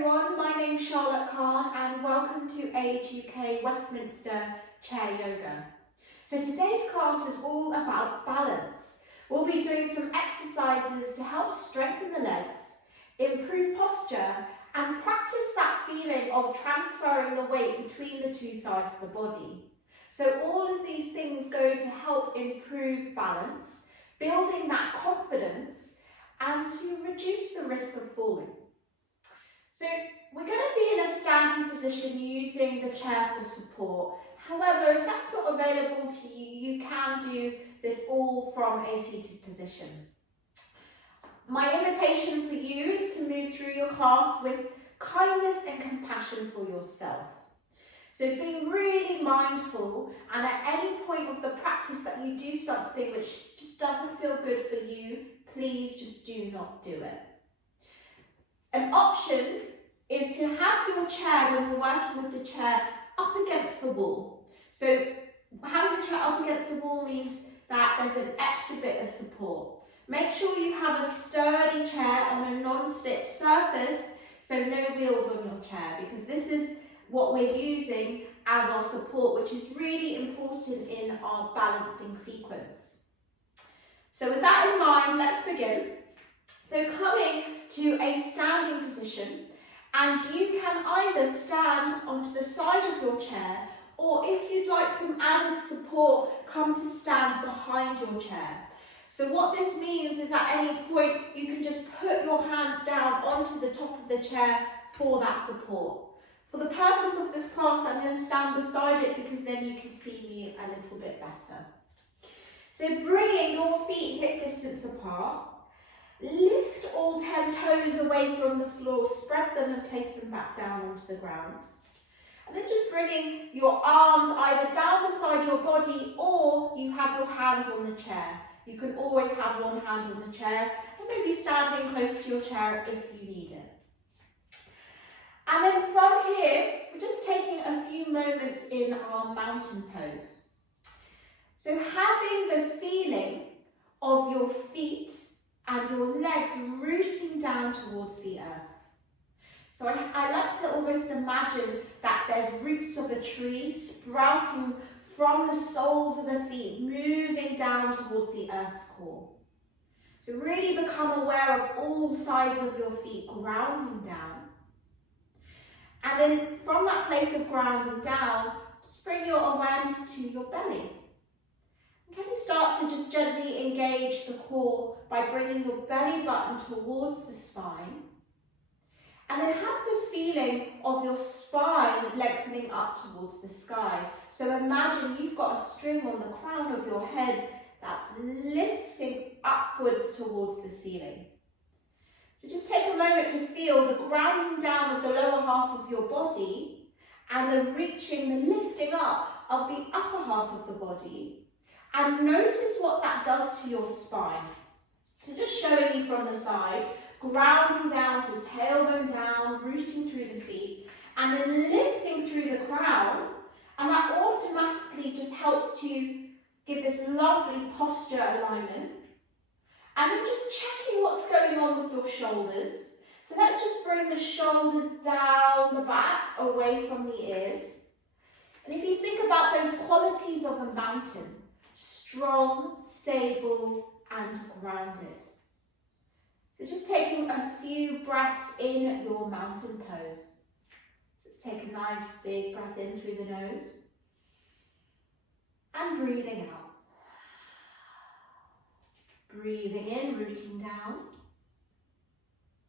everyone, my name's Charlotte Kahn and welcome to Age UK Westminster Chair Yoga. So today's class is all about balance. We'll be doing some exercises to help strengthen the legs, improve posture and practice that feeling of transferring the weight between the two sides of the body. So all of these things go to help improve balance, building that confidence and to reduce the risk of falling. So we're going to be in a standing position using the chair for support. However, if that's not available to you, you can do this all from a seated position. My invitation for you is to move through your class with kindness and compassion for yourself. So being really mindful, and at any point of the practice that you do something which just doesn't feel good for you, please just do not do it. An option is to have your chair, when you're working with the chair, up against the wall. So having the chair up against the wall means that there's an extra bit of support. Make sure you have a sturdy chair on a non-slip surface, so no wheels on your chair, because this is what we're using as our support, which is really important in our balancing sequence. So with that in mind, let's begin. So coming to a standing position, and you can either stand onto the side of your chair, or if you'd like some added support, come to stand behind your chair. So what this means is at any point, you can just put your hands down onto the top of the chair for that support. For the purpose of this class, I'm going to stand beside it because then you can see me a little bit better. So bringing your feet hip distance apart, lift all 10 toes away from the floor, spread them and place them back down onto the ground. And then just bringing your arms either down beside your body or you have your hands on the chair. You can always have one hand on the chair or maybe standing close to your chair if you need it. And then from here, we're just taking a few moments in our mountain pose. So having the feeling of your feet and your legs rooting down towards the earth. So I like to almost imagine that there's roots of a tree sprouting from the soles of the feet, moving down towards the earth's core. So really become aware of all sides of your feet, grounding down. And then from that place of grounding down, just bring your awareness to your belly. Can you start to just gently engage the core by bringing your belly button towards the spine? And then have the feeling of your spine lengthening up towards the sky. So imagine you've got a string on the crown of your head that's lifting upwards towards the ceiling. So just take a moment to feel the grounding down of the lower half of your body and the reaching, the lifting up of the upper half of the body. And notice what that does to your spine. So just showing you from the side, grounding down, so tailbone down, rooting through the feet, and then lifting through the crown. And that automatically just helps to give this lovely posture alignment. And then just checking what's going on with your shoulders. So let's just bring the shoulders down the back, away from the ears. And if you think about those qualities of a mountain, strong, stable, and grounded. So just taking a few breaths in your mountain pose. Just take a nice big breath in through the nose and breathing out. Breathing in, rooting down,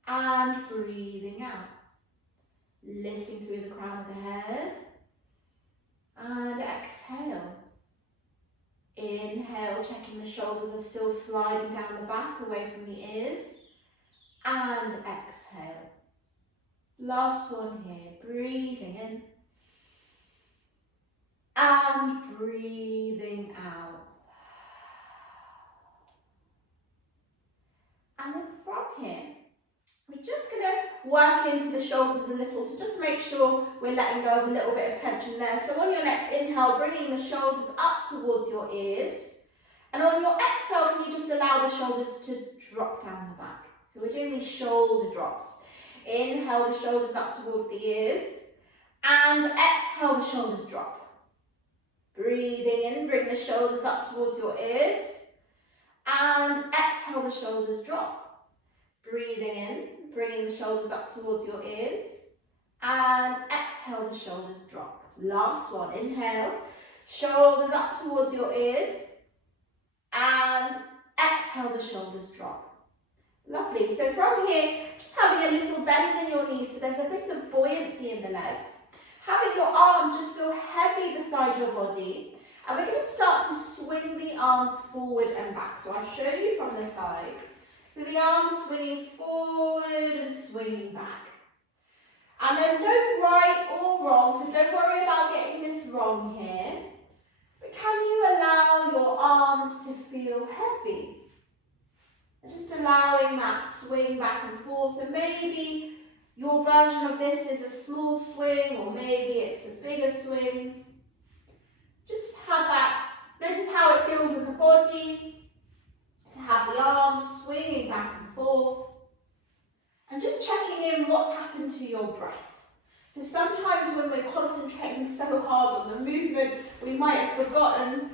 and breathing out. Lifting through the crown of the head, and exhale. Inhale, checking the shoulders are still sliding down the back, away from the ears, and exhale. Last one here, breathing in, and breathing out. And then from here, we're just going to work into the shoulders a little to just make sure we're letting go of a little bit of tension there. So on your next inhale, bringing the shoulders up towards your ears. And on your exhale, can you just allow the shoulders to drop down the back. So we're doing these shoulder drops. Inhale the shoulders up towards the ears. And exhale, the shoulders drop. Breathing in, bring the shoulders up towards your ears. And exhale, the shoulders drop. Breathing in, bringing the shoulders up towards your ears. And exhale, the shoulders drop. Last one, inhale, shoulders up towards your ears. And exhale, the shoulders drop. Lovely. So from here, just having a little bend in your knees so there's a bit of buoyancy in the legs. Having your arms just feel heavy beside your body. And we're going to start to swing the arms forward and back. So I'll show you from the side. So the arms swinging forward and swinging back. And there's no right or wrong, so don't worry about getting this wrong here. But can you allow your arms to feel heavy? And just allowing that swing back and forth. And maybe your version of this is a small swing, or maybe it's a bigger swing. Just have that, notice how it feels in the body, to have the arms swinging back and forth. And just checking in what's happened to your breath. So sometimes when we're concentrating so hard on the movement, we might have forgotten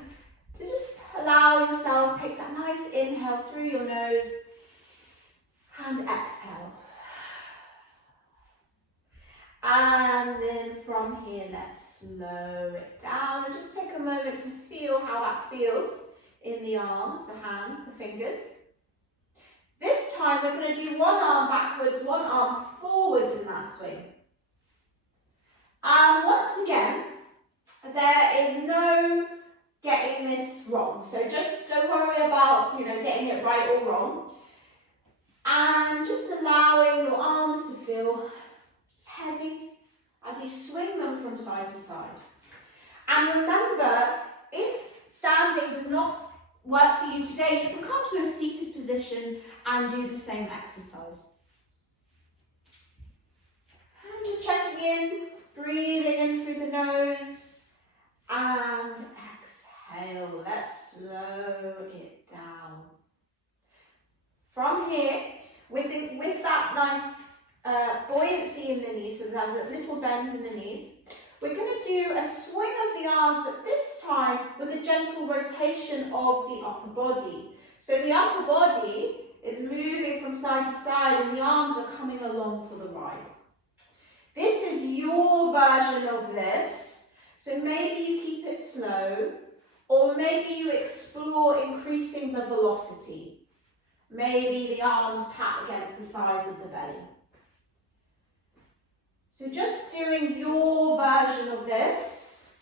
to just allow yourself, take that nice inhale through your nose and exhale. And then from here, let's slow it down and just take a moment to feel how that feels in the arms, the hands, the fingers. This time we're going to do one arm backwards, one arm forwards in that swing. And once again, there is no getting this wrong. So just don't worry about, getting it right or wrong. And just allowing your arms to feel just heavy as you swing them from side to side. And remember, if standing does not work for you today, you can come to a seated position and do the same exercise. And just checking in, breathing in through the nose and exhale. Let's slow it down. From here, with that nice buoyancy in the knees, so there's a little bend in the knees, we're going to do a swing of the arm, but this time with a gentle rotation of the upper body. So the upper body is moving from side to side and the arms are coming along for the ride. This is your version of this, so maybe you keep it slow, or maybe you explore increasing the velocity. Maybe the arms pat against the sides of the belly. So just doing your version of this,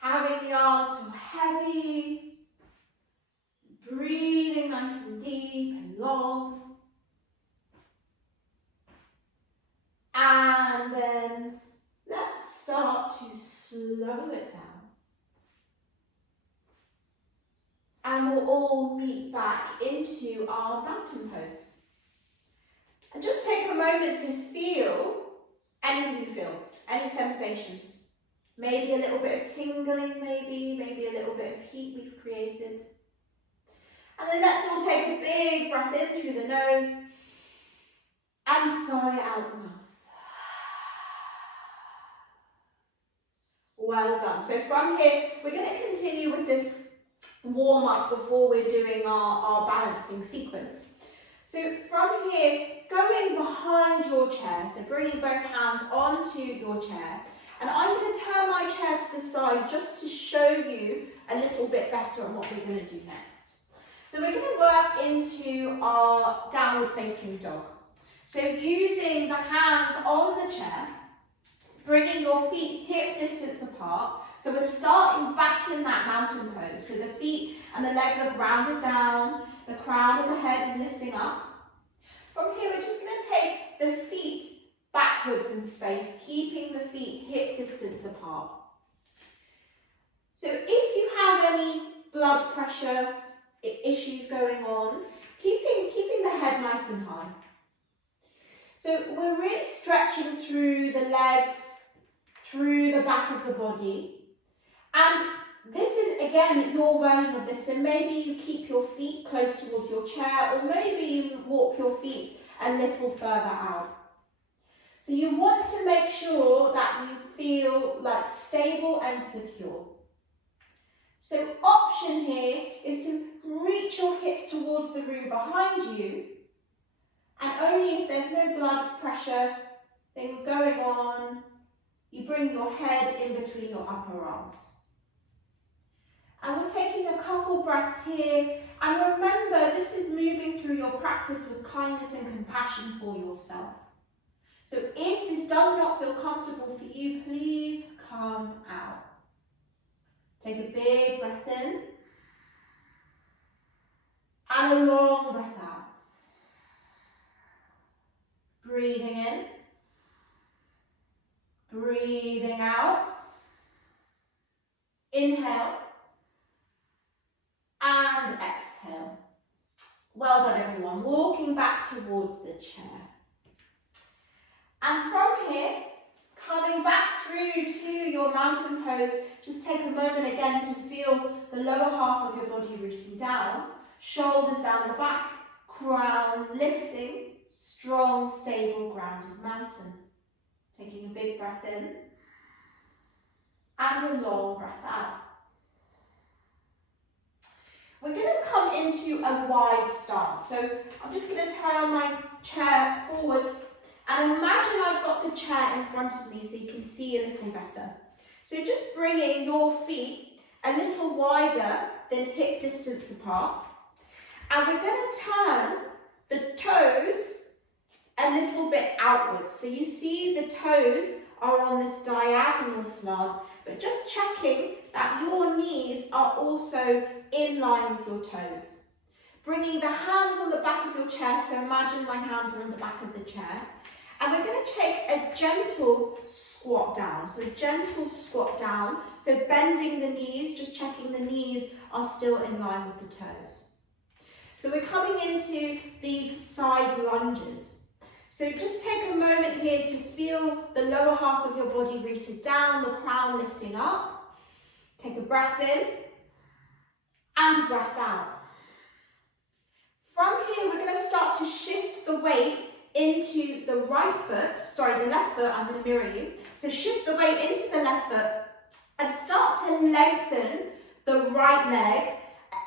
having the arms feel heavy, breathing nice and deep and long. And then let's start to slow it down. And we'll all meet back into our mountain pose. And just take a moment to feel anything you feel, any sensations. Maybe a little bit of tingling, maybe a little bit of heat we've created. And then let's all take a big breath in through the nose and sigh out the mouth. Well done. So from here, we're going to continue with this warm up before we're doing our balancing sequence. So from here, going behind your chair, so bringing both hands onto your chair, and I'm going to turn my chair to the side just to show you a little bit better on what we're going to do next. So we're going to work into our downward facing dog. So using the hands on the chair, bringing your feet hip distance apart. So we're starting back in that mountain pose. So the feet and the legs are grounded down, the crown of the head is lifting up. From here, we're just going to take the feet backwards in space, keeping the feet hip distance apart. So if you have any blood pressure issues going on, keeping the head nice and high. So we're really stretching through the legs, through the back of the body. And this is, again, your version of this. So maybe you keep your feet close towards your chair, or maybe you walk your feet a little further out. So you want to make sure that you feel like stable and secure. So option here is to reach your hips towards the room behind you, and only if there's no blood pressure, things going on, you bring your head in between your upper arms. And we're taking a couple breaths here, and remember this is moving through your practice with kindness and compassion for yourself. So if this does not feel comfortable for you, please come out. Take a big breath in and a long breath out. Breathing in, breathing out. Inhale and exhale. Well done everyone. Walking back towards the chair. And from here, coming back through to your mountain pose, just take a moment again to feel the lower half of your body rooting down, shoulders down the back, crown lifting, strong, stable, grounded mountain. Taking a big breath in and a long breath out. We're going to come into a wide stance. So I'm just going to turn my chair forwards. And imagine I've got the chair in front of me so you can see a little better. So just bringing your feet a little wider than hip distance apart. And we're going to turn the toes a little bit outwards. So you see the toes are on this diagonal slant, but just checking that your knees are also in line with your toes. Bringing the hands on the back of your chair, so imagine my hands are on the back of the chair. And we're going to take a gentle squat down. So a gentle squat down. So bending the knees, just checking the knees are still in line with the toes. So we're coming into these side lunges. So just take a moment here to feel the lower half of your body rooted down, the crown lifting up. Take a breath in and breath out. From here, we're going to start to shift the weight into the the left foot, I'm going to mirror you. So shift the weight into the left foot and start to lengthen the right leg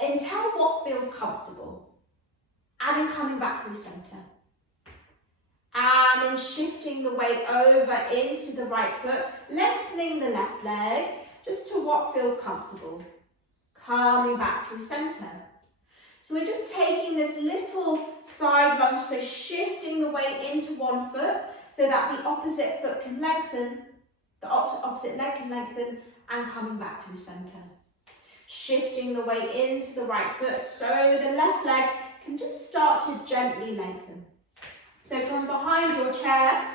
until what feels comfortable. And then coming back through center. And then shifting the weight over into the right foot, lengthening the left leg just to what feels comfortable. Coming back through center. So we're just taking this little side lunge, so shifting the weight into one foot so that the opposite foot can lengthen, the opposite leg can lengthen, and coming back through center. Shifting the weight into the right foot so the left leg can just start to gently lengthen. So from behind your chair,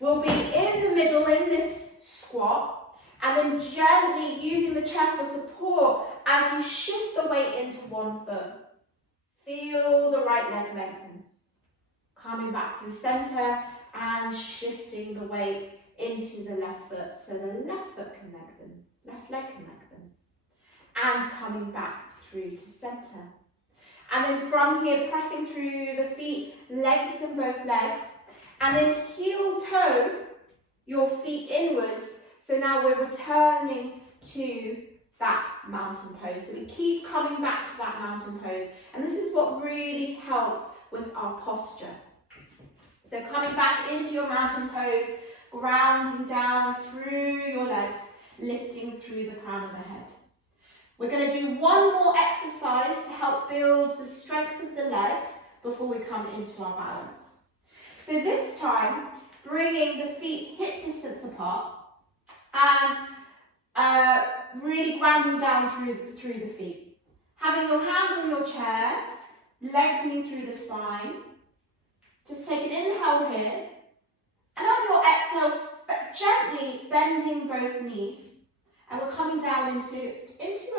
we'll be in the middle in this squat, and then gently using the chair for support as you shift the weight into one foot. Feel the right leg lengthen. Coming back through center and shifting the weight into the left foot so the left foot can lengthen, left leg can lengthen. And coming back through to center. And then from here, pressing through the feet, lengthen both legs. And then heel toe your feet inwards. So now we're returning to that mountain pose. So we keep coming back to that mountain pose. And this is what really helps with our posture. So coming back into your mountain pose, grounding down through your legs, lifting through the crown of the head. We're going to do one more exercise to help build the strength of the legs before we come into our balance. So this time, bringing the feet hip distance apart and really grounding down through the feet. Having your hands on your chair, lengthening through the spine. Just take an inhale here. And on your exhale, gently bending both knees. And we're coming down into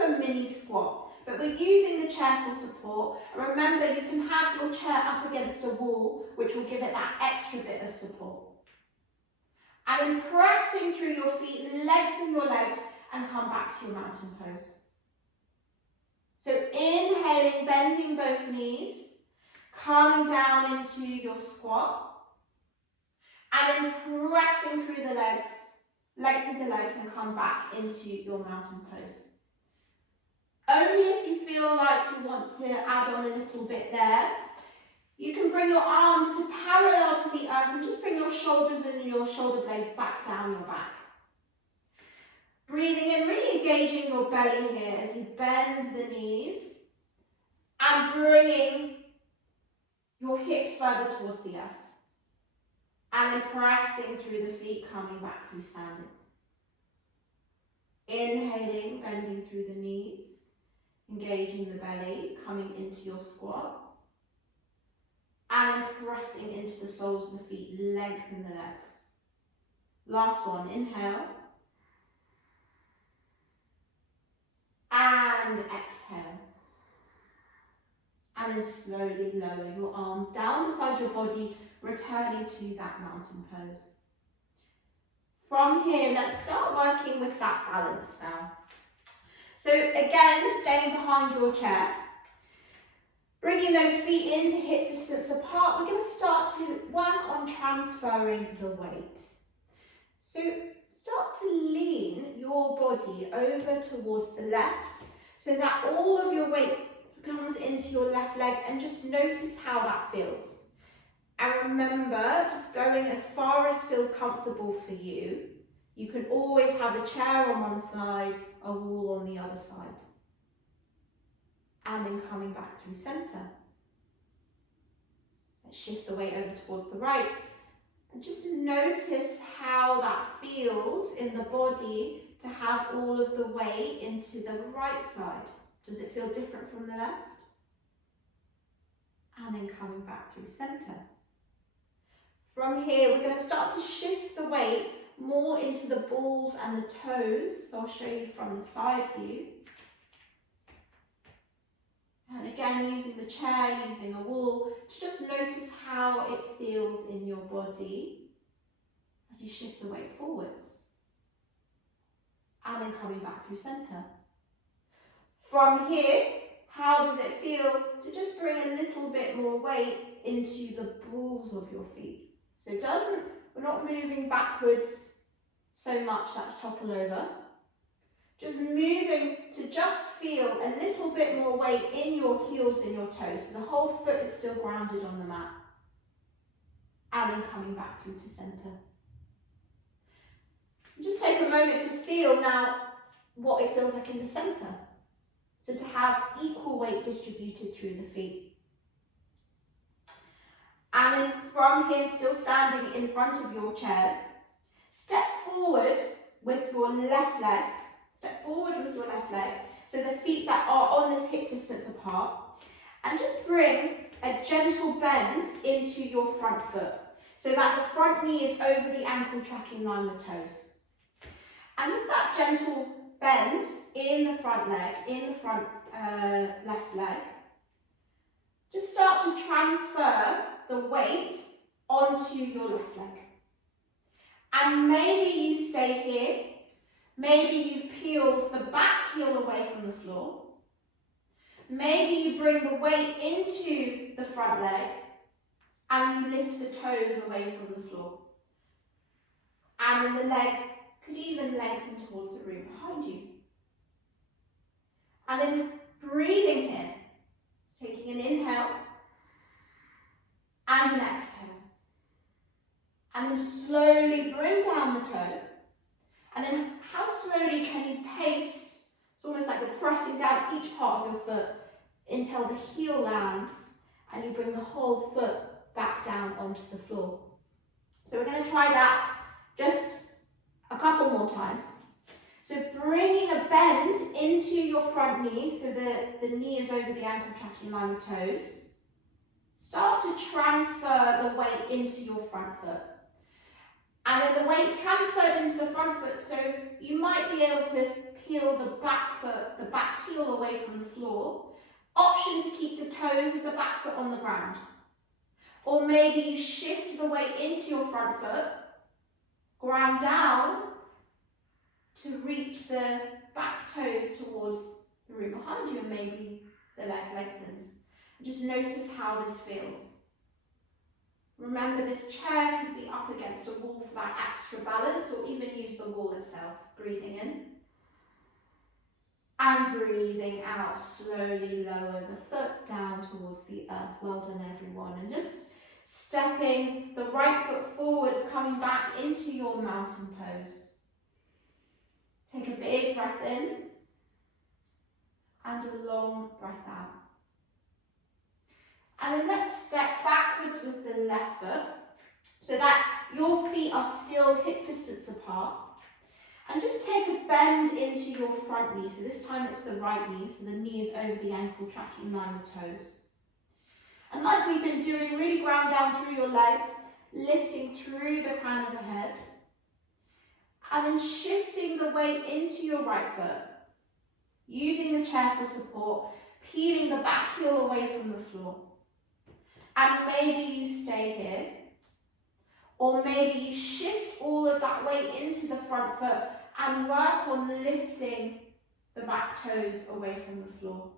a mini squat. But we're using the chair for support. And remember, you can have your chair up against a wall, which will give it that extra bit of support. And then pressing through your feet, lengthen your legs and come back to your mountain pose. So inhaling, bending both knees, coming down into your squat, and then pressing through the legs, lengthen the legs and come back into your mountain pose. Only if you feel like you want to add on a little bit there, you can bring your arms to parallel to the earth and just bring your shoulders and your shoulder blades back down your back. Breathing in, really engaging your belly here as you bend the knees and bringing your hips further towards the earth. And then pressing through the feet, coming back through standing. Inhaling, bending through the knees, engaging the belly, coming into your squat. And then pressing into the soles of the feet, lengthen the legs. Last one, inhale. And exhale. And then slowly lower your arms down beside your body, returning to that mountain pose. From here, let's start working with that balance now. So again, staying behind your chair, bringing those feet into hip distance apart, we're going to start to work on transferring the weight. So start to lean your body over towards the left so that all of your weight comes into your left leg, and just notice how that feels. And remember, just going as far as feels comfortable for you. You can always have a chair on one side, a wall on the other side. And then coming back through center. Let's shift the weight over towards the right. And just notice how that feels in the body to have all of the weight into the right side. Does it feel different from the left? And then coming back through center. From here, we're going to start to shift the weight more into the balls and the toes. So I'll show you from the side view. And again, using the chair, using a wall, to just notice how it feels in your body as you shift the weight forwards. And then coming back through center. From here, how does it feel to just bring a little bit more weight into the balls of your feet? So we're not moving backwards so much that you topple over. Just moving to just feel a little bit more weight in your heels than your toes. So the whole foot is still grounded on the mat. And then coming back through to center. Just take a moment to feel now what it feels like in the center. So to have equal weight distributed through the feet. And then from here, still standing in front of your chairs, step forward with your left leg. Step forward with your left leg, so the feet that are on this hip distance apart. And just bring a gentle bend into your front foot, so that the front knee is over the ankle, tracking line with toes. And with that gentle bend in the front leg, in the front left leg, just start to transfer the weight onto your left leg. And maybe you stay here, maybe you've peeled the back heel away from the floor, maybe you bring the weight into the front leg and you lift the toes away from the floor. And then the leg could even lengthen towards the room behind you. And then breathing here, taking an inhale and an exhale. And then slowly bring down the toe. And then how slowly can you pace? It's almost like you're pressing down each part of your foot until the heel lands and you bring the whole foot back down onto the floor. So we're going to try that just a couple more times. So bringing a bend into your front knee so the knee is over the ankle, tracking line with toes. Start to transfer the weight into your front foot. And then the weight's transferred into the front foot, so you might be able to peel the back foot, the back heel away from the floor. Option to keep the toes of the back foot on the ground. Or maybe you shift the weight into your front foot, ground down to reach the back toes towards the room behind you, and maybe the leg lengthens. Just notice how this feels. Remember, this chair could be up against a wall for that extra balance, or even use the wall itself. Breathing in. And breathing out, slowly lower the foot down towards the earth. Well done, everyone. And just stepping the right foot forwards, coming back into your mountain pose. Take a big breath in and a long breath out. And then let's step backwards with the left foot so that your feet are still hip distance apart. And just take a bend into your front knee. So this time it's the right knee, so the knee is over the ankle, tracking in line with toes. And like we've been doing, really ground down through your legs, lifting through the crown of the head. And then shifting the weight into your right foot, using the chair for support, peeling the back heel away from the floor. And maybe you stay here, or maybe you shift all of that weight into the front foot and work on lifting the back toes away from the floor.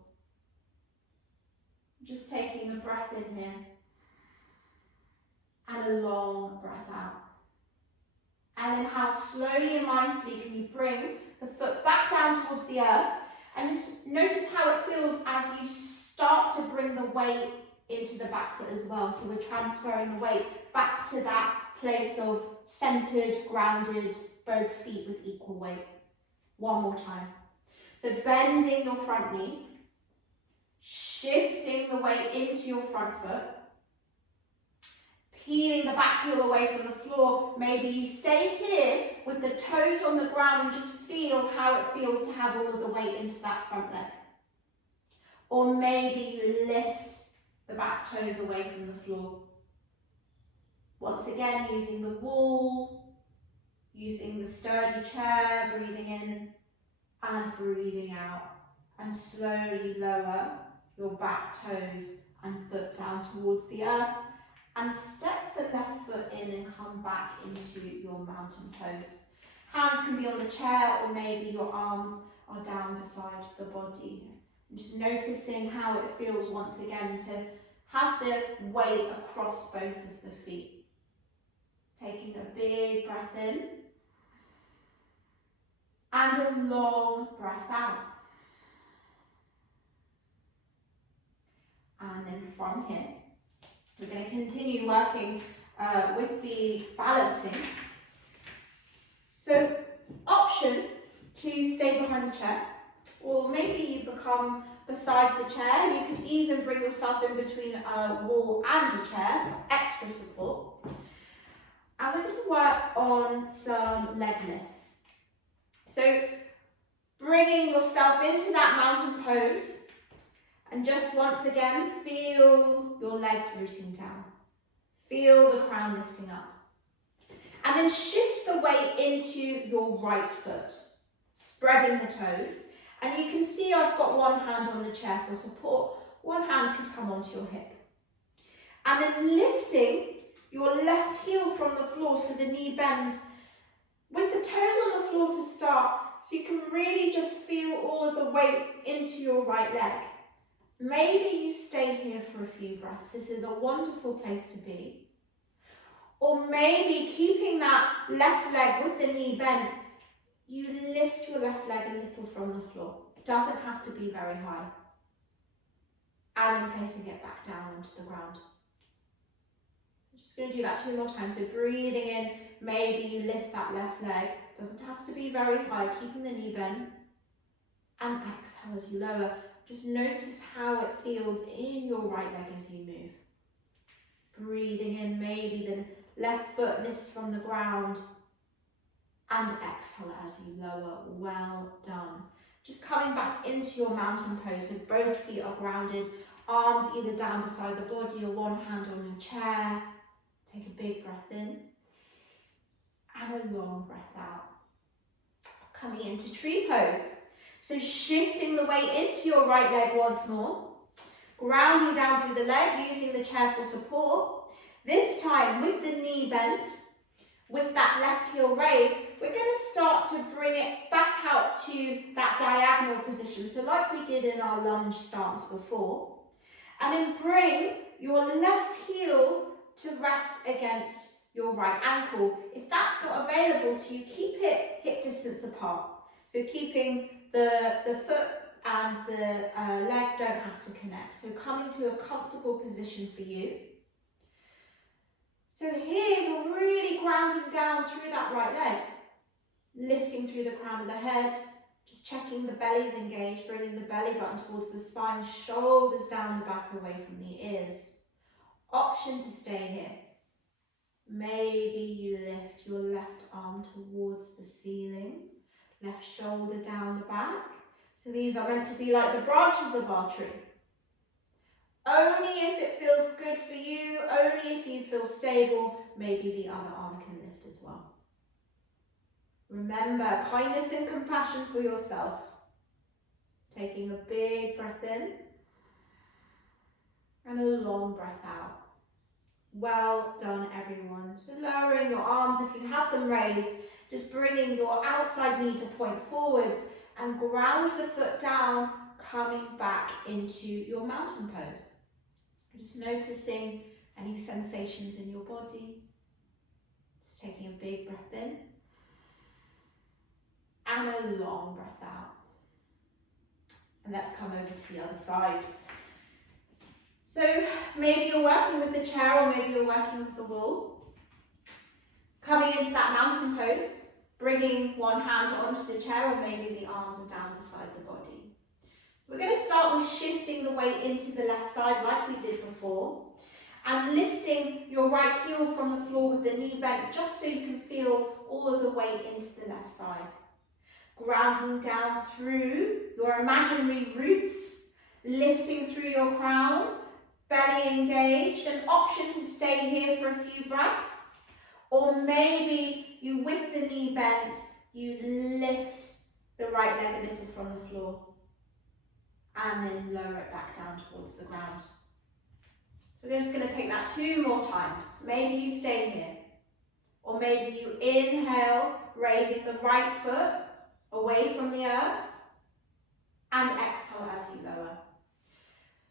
Just taking a breath in here and a long breath out. And then how slowly and mindfully can you bring the foot back down towards the earth, and just notice how it feels as you start to bring the weight into the back foot as well. So we're transferring the weight back to that place of centered, grounded, both feet with equal weight. One more time. So bending your front knee, shifting the weight into your front foot, peeling the back heel away from the floor. Maybe you stay here with the toes on the ground and just feel how it feels to have all of the weight into that front leg. Or maybe you lift the back toes away from the floor. Once again, using the wall, using the sturdy chair, breathing in and breathing out. And slowly lower your back toes and foot down towards the earth. And step the left foot in and come back into your mountain pose. Hands can be on the chair, or maybe your arms are down beside the body. And just noticing how it feels once again to have the weight across both of the feet. Taking a big breath in and a long breath out. And then from here, we're going to continue working with the balancing. So, option to stay behind the chair, or maybe you become beside the chair. You could even bring yourself in between a wall and a chair for extra support. And we're going to work on some leg lifts. So, bringing yourself into that mountain pose. And just once again, feel your legs rooting down. Feel the crown lifting up. And then shift the weight into your right foot, spreading the toes. And you can see I've got one hand on the chair for support. One hand can come onto your hip. And then lifting your left heel from the floor so the knee bends with the toes on the floor to start, so you can really just feel all of the weight into your right leg. Maybe you stay here for a few breaths. This is a wonderful place to be. Or maybe keeping that left leg with the knee bent, you lift your left leg a little from the floor. It doesn't have to be very high. And then placing it back down onto the ground. I'm just going to do that 2 more times. So breathing in, maybe you lift that left leg. Doesn't have to be very high, keeping the knee bent. And exhale as you lower. Just notice how it feels in your right leg as you move. Breathing in, maybe the left foot lifts from the ground. And exhale as you lower. Well done. Just coming back into your mountain pose, so both feet are grounded. Arms either down beside the body or one hand on your chair. Take a big breath in. And a long breath out. Coming into tree pose. So shifting the weight into your right leg once more. Grounding down through the leg, using the chair for support. This time with the knee bent, with that left heel raised, we're going to start to bring it back out to that diagonal position. So like we did in our lunge stance before. And then bring your left heel to rest against your right ankle. If that's not available to you, keep it hip distance apart. So keeping the foot and the leg don't have to connect. So coming to a comfortable position for you. So here you're really grounding down through that right leg. Lifting through the crown of the head. Just checking the belly's engaged, bringing the belly button towards the spine, shoulders down the back away from the ears. Option to stay here. Maybe you lift your left arm towards the ceiling, left shoulder down the back. So these are meant to be like the branches of our tree. Only if it feels good for you, only if you feel stable, maybe the other arm can lift as well. Remember, kindness and compassion for yourself. Taking a big breath in and a long breath out. Well done, everyone. So lowering your arms, if you have them raised, just bringing your outside knee to point forwards and ground the foot down, coming back into your mountain pose. Just noticing any sensations in your body. Just taking a big breath in and a long breath out. And let's come over to the other side. So maybe you're working with the chair or maybe you're working with the wall. Coming into that mountain pose, bringing one hand onto the chair or maybe the arms are down beside the body. So we're going to start with shifting the weight into the left side like we did before and lifting your right heel from the floor with the knee bent just so you can feel all of the weight into the left side. Grounding down through your imaginary roots, lifting through your crown, belly engaged, an option to stay here for a few breaths, or maybe you, with the knee bent, you lift the right leg a little from the floor and then lower it back down towards the ground. So we're just going to take that 2 more times. Maybe you stay here, or maybe you inhale, raising the right foot away from the earth, and exhale as you lower.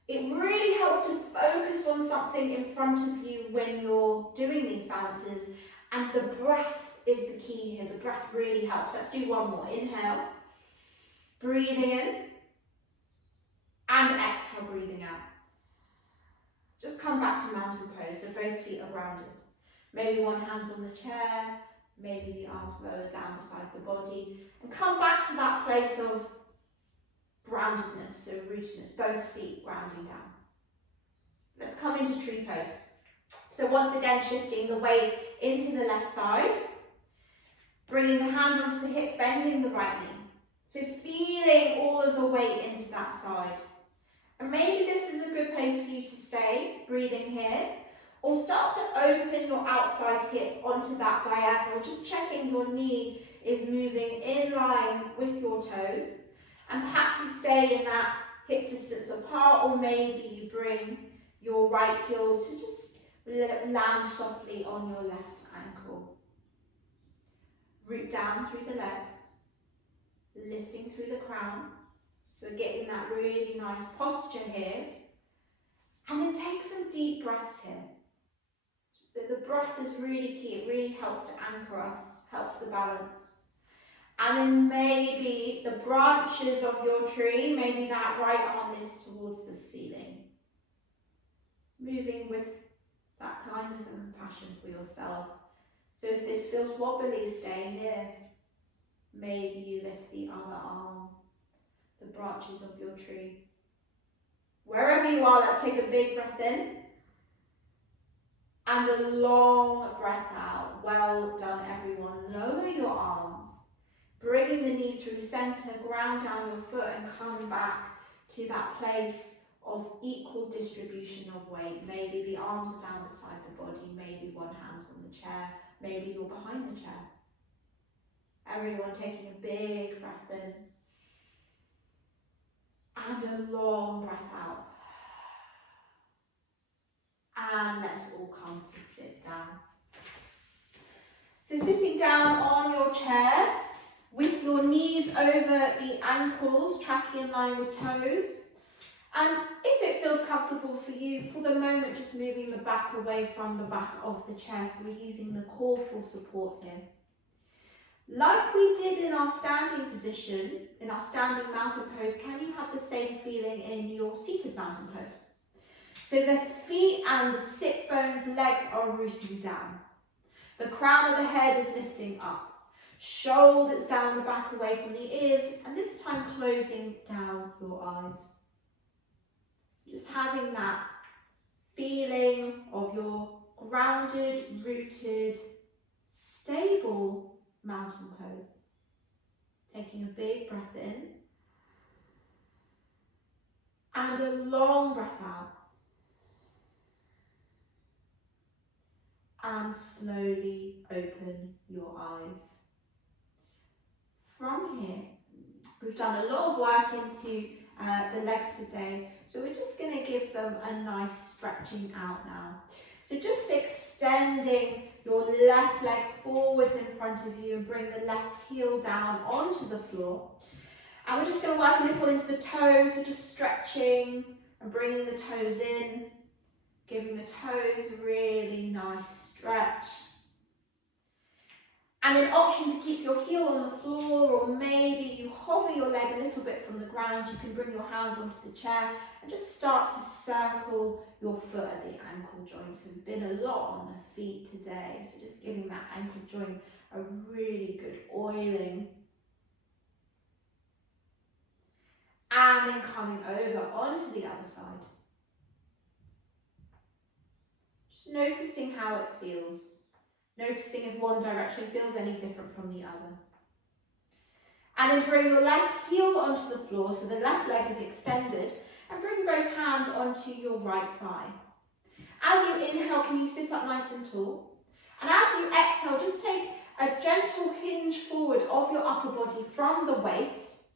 It really helps to focus on something in front of you when you're doing these balances, and the breath is the key here. The breath really helps. Let's do 1 more. Inhale, breathing in, and exhale, breathing out. Just come back to mountain pose, so both feet are grounded. Maybe one hand's on the chair, maybe the arms lower down beside the body, and come back to that place of groundedness, so rootedness, both feet grounding down. Let's come into tree pose. So once again, shifting the weight into the left side, bringing the hand onto the hip, bending the right knee. So feeling all of the weight into that side. And maybe this is a good place for you to stay, breathing here, or start to open your outside hip onto that diagonal, just checking your knee is moving in line with your toes. And perhaps you stay in that hip distance apart, or maybe you bring your right heel to just land softly on your left ankle. Root down through the legs, lifting through the crown. So we're getting that really nice posture here. And then take some deep breaths here. The breath is really key. It really helps to anchor us, helps the balance. And then maybe the branches of your tree, maybe that right arm lifts towards the ceiling. Moving with that kindness and compassion for yourself. So if this feels wobbly, stay here. Maybe you lift the other arm, the branches of your tree. Wherever you are, let's take a big breath in. And a long breath out. Well done, everyone. Lower your arms. Bringing the knee through center, ground down your foot and come back to that place of equal distribution of weight. Maybe the arms are down beside the body, maybe one hand's on the chair, maybe you're behind the chair. Everyone taking a big breath in. And a long breath out. And let's all come to sit down. So sitting down on your chair, with your knees over the ankles, tracking in line with toes. And if it feels comfortable for you, for the moment just moving the back away from the back of the chair, so we're using the core for support here. Like we did in our standing position, in our standing mountain pose, can you have the same feeling in your seated mountain pose? So the feet and the sit bones, legs are rooting down. The crown of the head is lifting up. Shoulders down the back away from the ears, and this time closing down your eyes. Just having that feeling of your grounded, rooted, stable mountain pose. Taking a big breath in and a long breath out. And slowly open your eyes. From here, we've done a lot of work into the legs today, so we're just going to give them a nice stretching out now. So just extending your left leg forwards in front of you and bring the left heel down onto the floor. And we're just going to work a little into the toes, so just stretching and bringing the toes in, giving the toes a really nice stretch. And an option to keep your heel on the floor, or maybe you hover your leg a little bit from the ground, you can bring your hands onto the chair and just start to circle your foot at the ankle joint. So we've been a lot on the feet today, so just giving that ankle joint a really good oiling. And then coming over onto the other side. Just noticing how it feels. Noticing if one direction feels any different from the other. And then bring your left heel onto the floor, so the left leg is extended, and bring both hands onto your right thigh. As you inhale, can you sit up nice and tall? And as you exhale, just take a gentle hinge forward of your upper body from the waist.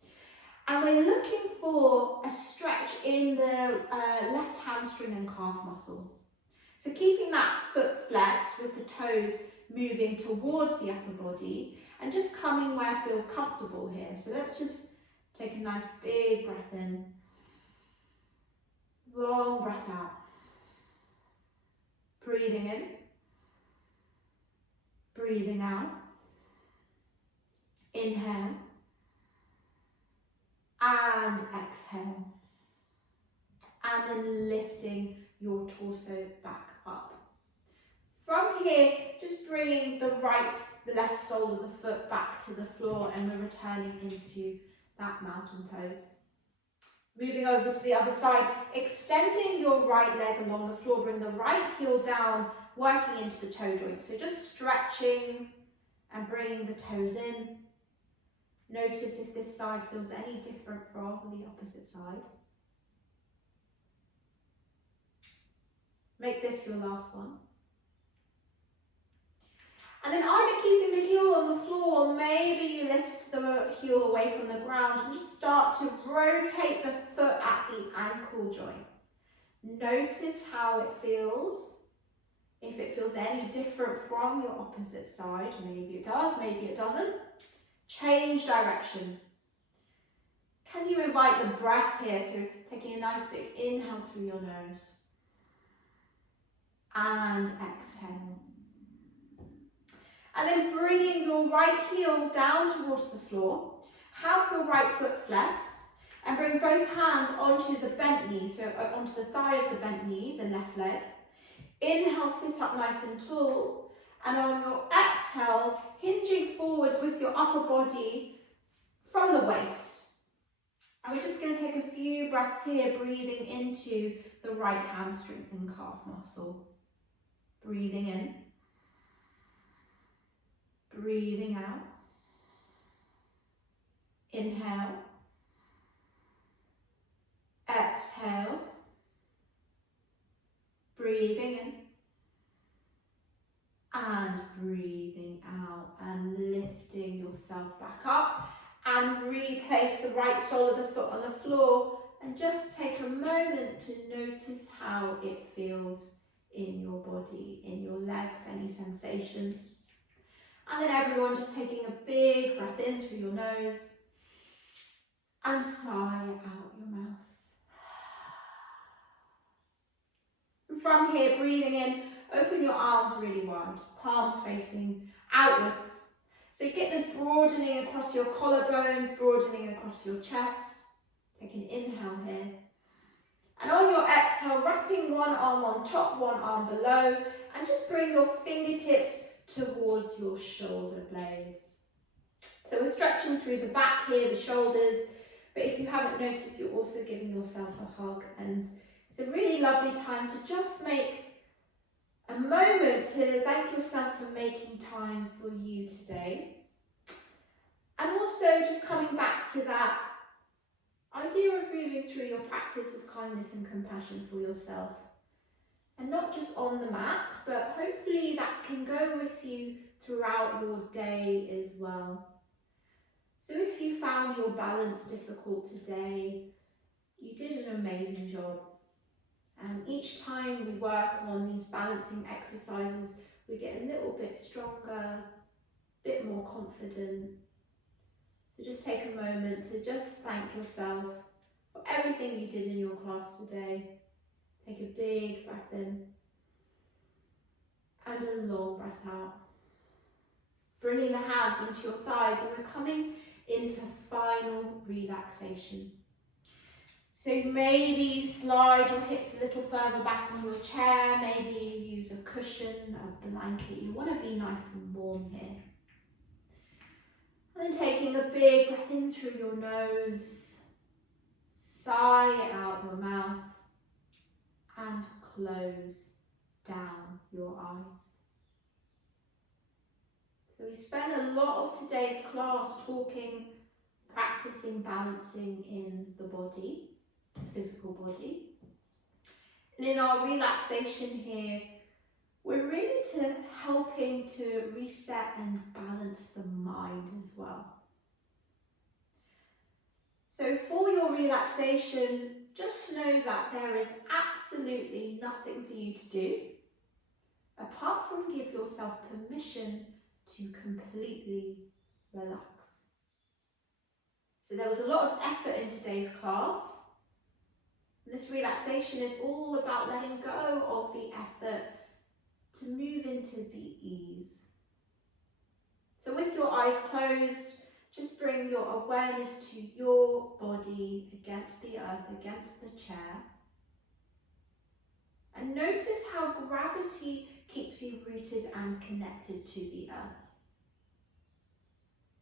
And we're looking for a stretch in the left hamstring and calf muscle. So keeping that foot flexed with the toes moving towards the upper body and just coming where it feels comfortable here. So let's just take a nice big breath in, long breath out, breathing in, breathing out, inhale and exhale, and then lifting your torso back up. From here, just bringing the left sole of the foot back to the floor, and we're returning into that mountain pose. Moving over to the other side, extending your right leg along the floor, bring the right heel down, working into the toe joint. So just stretching and bringing the toes in. Notice if this side feels any different from the opposite side. Make this your last one. And then either keeping the heel on the floor, or maybe you lift the heel away from the ground and just start to rotate the foot at the ankle joint. Notice how it feels. If it feels any different from your opposite side, maybe it does, maybe it doesn't. Change direction. Can you invite the breath here? So taking a nice big inhale through your nose. And exhale. And then bringing your right heel down towards the floor. Have your right foot flexed. And bring both hands onto the bent knee. So onto the thigh of the bent knee, the left leg. Inhale, sit up nice and tall. And on your exhale, hinging forwards with your upper body from the waist. And we're just going to take a few breaths here, breathing into the right hamstring and calf muscle. Breathing in. Breathing out. Inhale. Exhale. Breathing in. And breathing out, and lifting yourself back up, and replace the right sole of the foot on the floor, and just take a moment to notice how it feels in your body, in your legs, any sensations. And then everyone just taking a big breath in through your nose and sigh out your mouth. from here, breathing in, open your arms really wide, palms facing outwards. So you get this broadening across your collarbones, broadening across your chest. Take an inhale here. And on your exhale, wrapping one arm on top, one arm below, and just bring your fingertips towards your shoulder blades. So we're stretching through the back here, the shoulders, but if you haven't noticed, you're also giving yourself a hug. And it's a really lovely time to just make a moment to thank yourself for making time for you today. And also just coming back to that idea of moving through your practice with kindness and compassion for yourself. And not just on the mat, but hopefully that can go with you throughout your day as well. So if you found your balance difficult today, you did an amazing job. And each time we work on these balancing exercises, we get a little bit stronger, a bit more confident. So just take a moment to just thank yourself for everything you did in your class today. Take a big breath in and a long breath out. Bringing the hands onto your thighs, and we're coming into final relaxation. So maybe slide your hips a little further back on your chair, maybe use a cushion, a blanket. You want to be nice and warm here. And then taking a big breath in through your nose, sigh it out your mouth, and close down your eyes. So we spent a lot of today's class practicing balancing in the body, the physical body. And in our relaxation here, we're really helping to reset and balance the mind as well. So for your relaxation, just know that there is absolutely nothing for you to do apart from give yourself permission to completely relax. So there was a lot of effort in today's class. This relaxation is all about letting go of the effort to move into the ease. So with your eyes closed, just bring your awareness to your body against the earth, against the chair. And notice how gravity keeps you rooted and connected to the earth.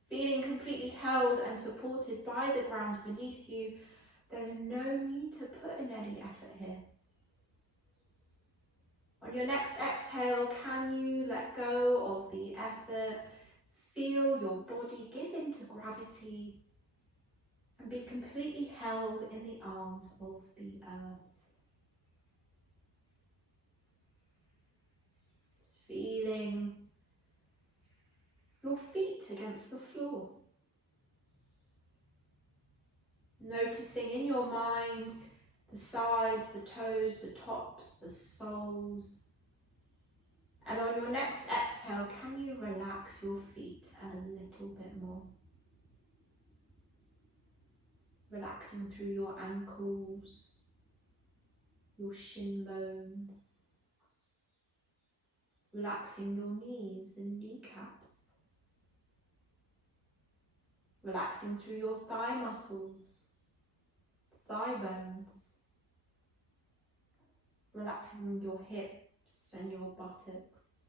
Feeling completely held and supported by the ground beneath you, there's no need to put in any effort here. On your next exhale, can you let go of the effort? Feel your body give into gravity and be completely held in the arms of the earth. Just feeling your feet against the floor. Noticing in your mind the sides, the toes, the tops, the soles. And on your next exhale, can you relax your feet a little bit more? Relaxing through your ankles, your shin bones. Relaxing your knees and kneecaps. Relaxing through your thigh muscles, thigh bones. Relaxing your hips and your buttocks.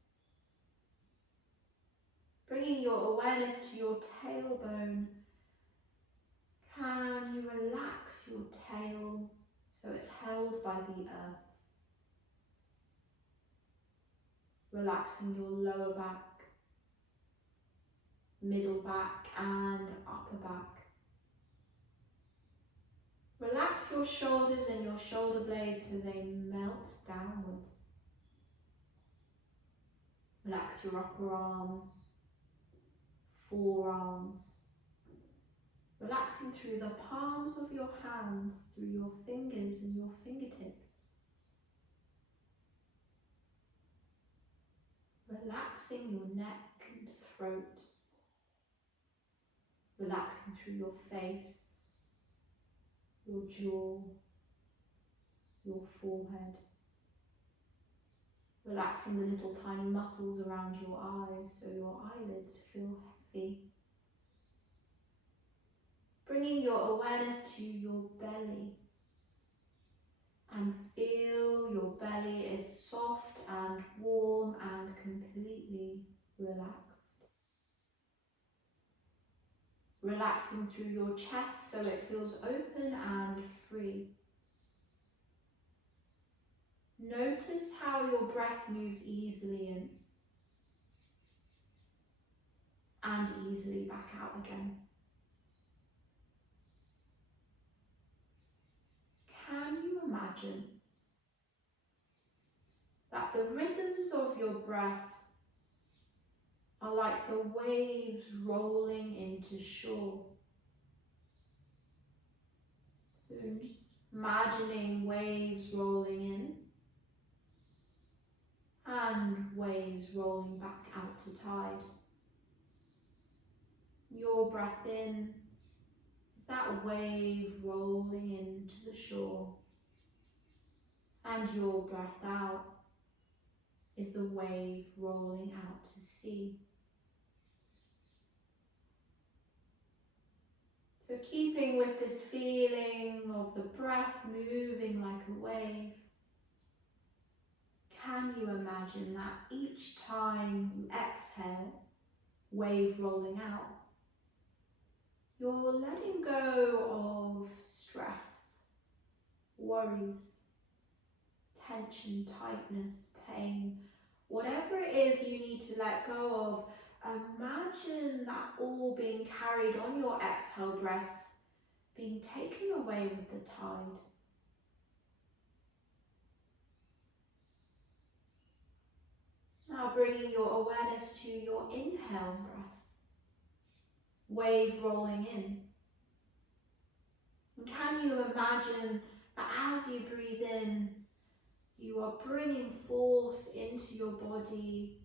Bringing your awareness to your tailbone. Can you relax your tail so it's held by the earth? Relaxing your lower back, middle back and upper back. Relax your shoulders and your shoulder blades so they melt downwards. Relax your upper arms, forearms. Relaxing through the palms of your hands, through your fingers and your fingertips. Relaxing your neck and throat. Relaxing through your face, your jaw, your forehead. Relaxing the little tiny muscles around your eyes so your eyelids feel heavy. Bringing your awareness to your belly and feel your belly is soft and warm and completely relaxed. Relaxing through your chest so it feels open and free. Notice how your breath moves easily in and easily back out again. Can you imagine that the rhythms of your breath are like the waves rolling into shore? So just imagining waves rolling in and waves rolling back out to tide. Your breath in is that wave rolling into the shore, and your breath out is the wave rolling out to sea. So keeping with this feeling of the breath moving like a wave, can you imagine that each time you exhale, wave rolling out, you're letting go of stress, worries, tension, tightness, pain, whatever it is you need to let go of, imagine that all being carried on your exhale breath, being taken away with the tide. Now bringing your awareness to your inhale breath, wave rolling in. And can you imagine that as you breathe in, you are bringing forth into your body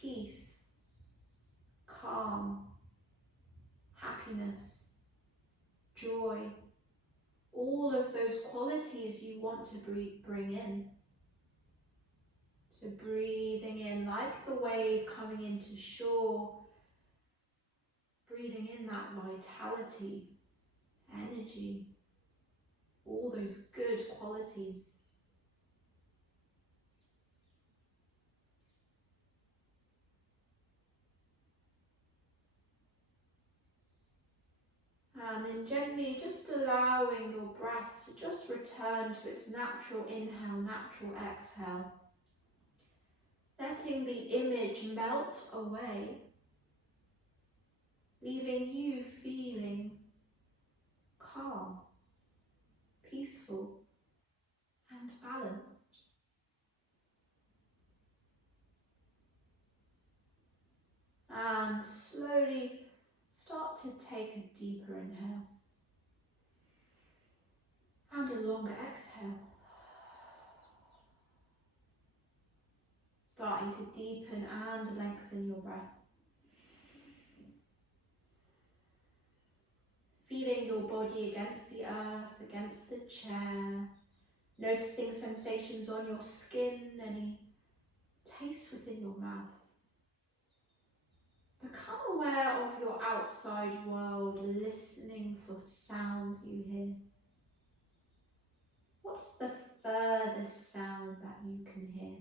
peace, calm, happiness, joy, all of those qualities you want to bring in. So breathing in like the wave coming into shore, breathing in that vitality, energy, all those good qualities. And then gently just allowing your breath to just return to its natural inhale, natural exhale. Letting the image melt away, leaving you feeling calm, peaceful, and balanced. And slowly start to take a deeper inhale and a longer exhale. Starting to deepen and lengthen your breath. Feeling your body against the earth, against the chair. Noticing sensations on your skin, any taste within your mouth. Become aware of your outside world, listening for sounds you hear. What's the furthest sound that you can hear?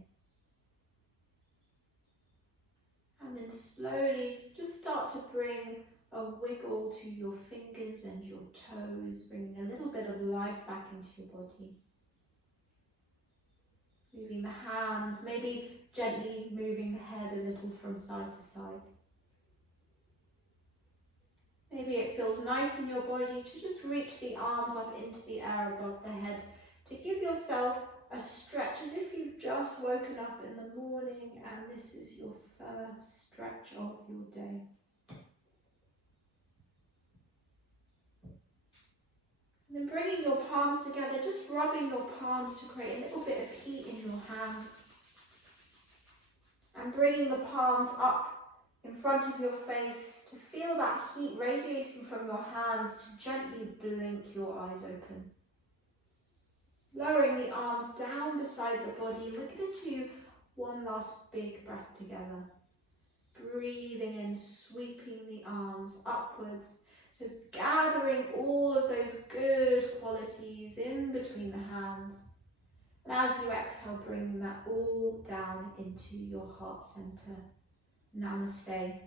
And then slowly just start to bring a wiggle to your fingers and your toes, bringing a little bit of life back into your body. Moving the hands, maybe gently moving the head a little from side to side. Maybe it feels nice in your body to just reach the arms up into the air above the head, to give yourself a stretch as if you've just woken up in the morning and this is your first stretch of your day. And then bringing your palms together, just rubbing your palms to create a little bit of heat in your hands. And bringing the palms up in front of your face to feel that heat radiating from your hands, to gently blink your eyes open. Lowering the arms down beside the body. We're going to do one last big breath together. Breathing in, sweeping the arms upwards. So gathering all of those good qualities in between the hands. And as you exhale, bring that all down into your heart center. Namaste.